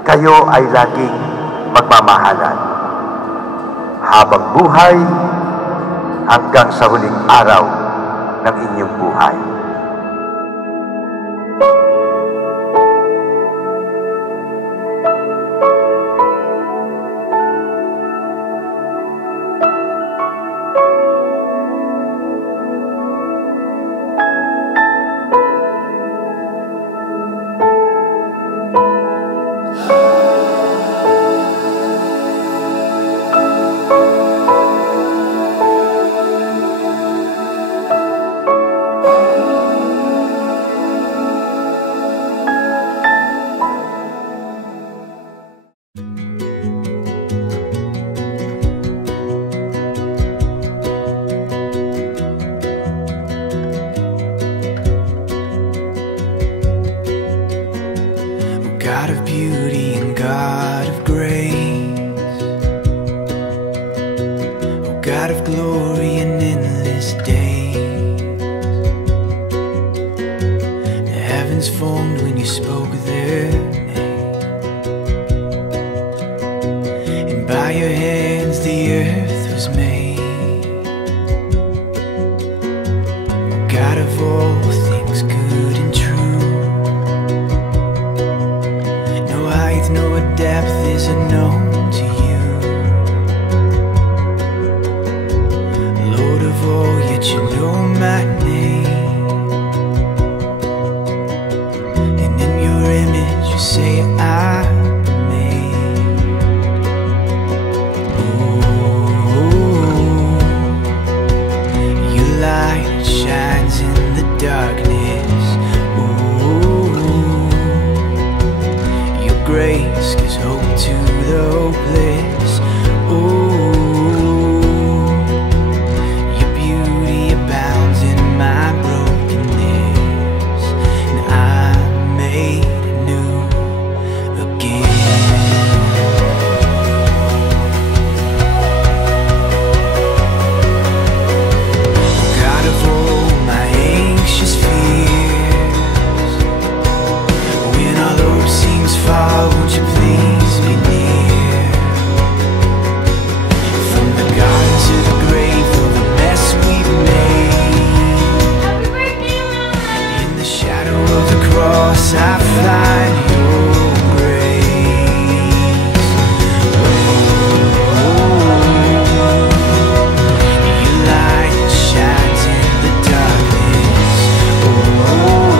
kayo ay laging magmamahalan habang buhay hanggang sa huling araw ng inyong buhay. God of beauty and God of grace, oh God of glory and endless days. The heavens formed when you spoke their name, and by your hands the earth was made. Oh God of all things good and true, no depth is unknown to you, Lord of all, yet you know my name, and in your image you say I'm made. Oh, your light shines in the darkness. Grace gives hope to the hopeless. Oh, your beauty abounds in my brokenness, and I'm made new again. God of all my anxious fears, when all hope seems far, won't you please be near? From the garden to the grave, for the mess we've made. Happy birthday, Mama! In the shadow of the cross I find your grace. Oh, your light shines in the darkness. Oh,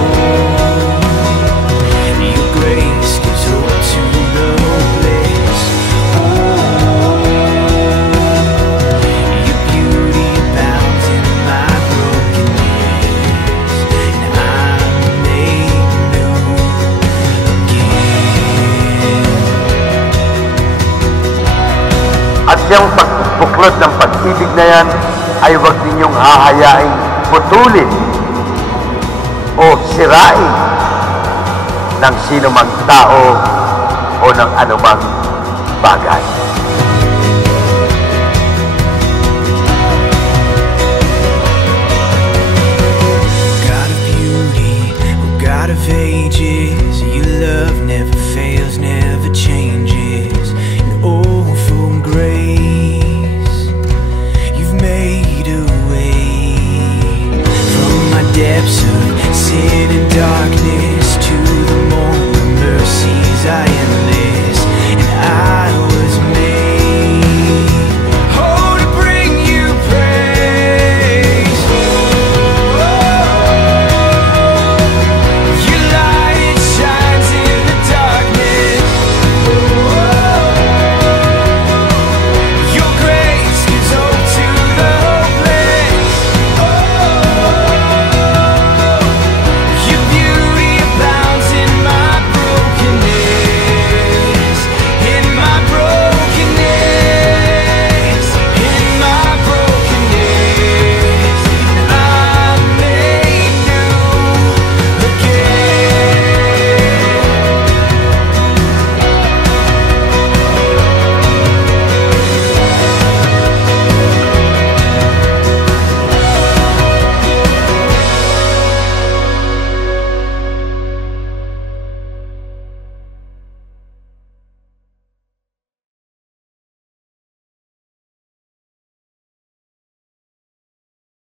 your grace gives hope to the hopeless. Oh, your beauty abounds in my brokenness, and I'm made new again. At yung pagbuklod ng pag-ibig na yan ay huwag ninyong hahayaing putulin o sirain ng sino mang tao o ng anumang bagay.